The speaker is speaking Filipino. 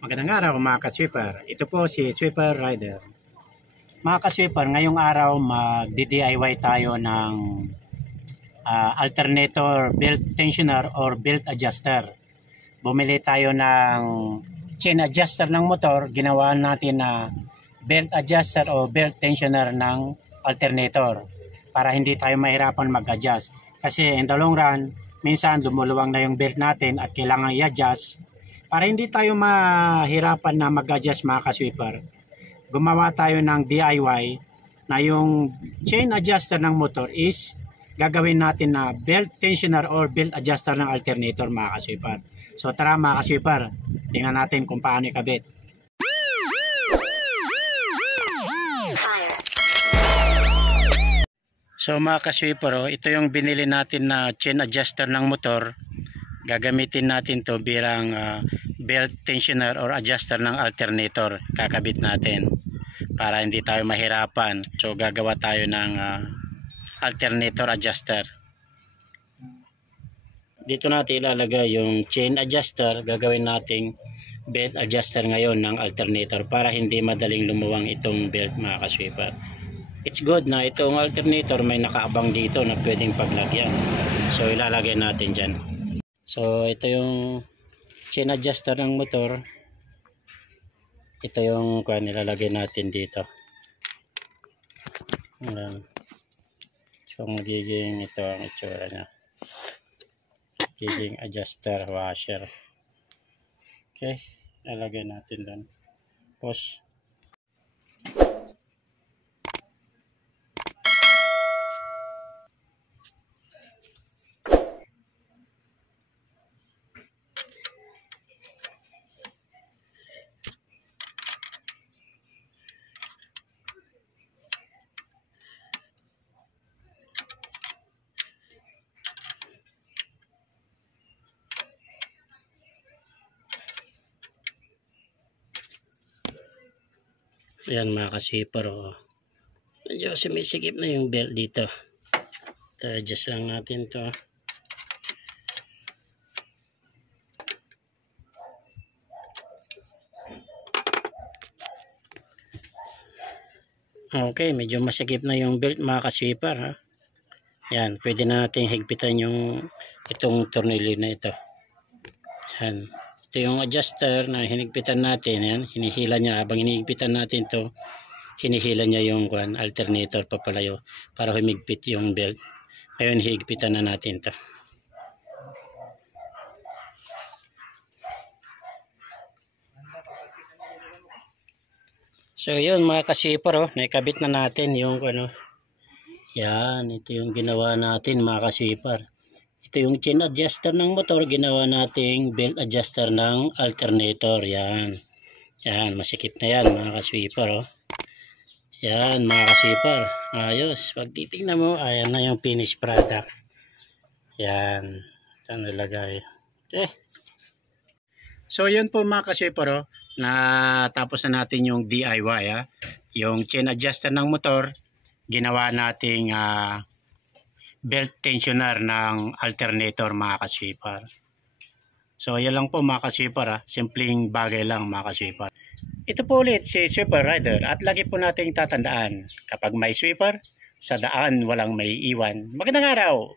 Magandang araw mga ka-sweeper. Ito po si Sweeper Rider. Mga ka-sweeper, ngayong araw mag-DIY tayo ng alternator belt tensioner or belt adjuster. Bumili tayo ng chain adjuster ng motor, ginawa natin na belt adjuster o belt tensioner ng alternator para hindi tayo mahirapan mag-adjust. Kasi in the long run, minsan lumuluwang na yung belt natin at kailangan i-adjust. Para hindi tayo mahirapan na mag-adjust mga ka-sweeper, gumawa tayo ng DIY na yung chain adjuster ng motor is gagawin natin na belt tensioner or belt adjuster ng alternator mga ka-sweeper. So tara mga ka-sweeper, tingnan natin kung paano ikabit. So mga ka-sweeper, ito yung binili natin na chain adjuster ng motor. Gagamitin natin to bilang belt tensioner or adjuster ng alternator. Kakabit natin para hindi tayo mahirapan. So gagawa tayo ng alternator adjuster. Dito natin ilalagay yung chain adjuster. Gagawin nating belt adjuster ngayon ng alternator para hindi madaling lumuwang itong belt mga ka-sweeper. It's good na itong alternator may nakaabang dito na pwedeng paglagyan. So ilalagay natin dyan. So ito yung chain adjuster ng motor. Ito yung nilalagay natin dito. So magiging ito ang itsura niya. Magiging adjuster washer. Okay, ilalagay natin doon. Tapos ayan mga ka-sweeper, medyo sumisikip na yung belt dito. Adjust lang natin to. Okay, medyo masikip na yung belt mga ka-sweeper. Yan, pwede na natin higpitan itong tornilyo na ito. Yan. Ito yung adjuster na hinigpitan natin. Yan, hinihila niya. Habang hinihigpitan natin to, hinihila niya yung alternator papalayo para humigpit yung belt. Ngayon hihigpitan na natin to. So yun mga ka-sweeper, naikabit na natin yung yan, ito yung ginawa natin mga ka-sweeper. Ito yung chain adjuster ng motor, ginawa nating belt adjuster ng alternator. Yan. Yan, masikip na yan mga ka-sweeper. Yan mga ka-sweeper. Ayos. Pag titignan mo, ayan na yung finished product. Yan. Saan nalagay? Okay. So yun po mga ka-sweeper, na tapos na natin yung DIY. Yung chain adjuster ng motor, ginawa nating belt tensioner ng alternator mga ka-sweeper. So yan lang po mga ka-sweeper, simpleng bagay lang mga ka-sweeper. Ito po ulit si Sweeper Rider at lagi po nating tatandaan, kapag may sweeper, sa daan walang may iwan. Magandang araw!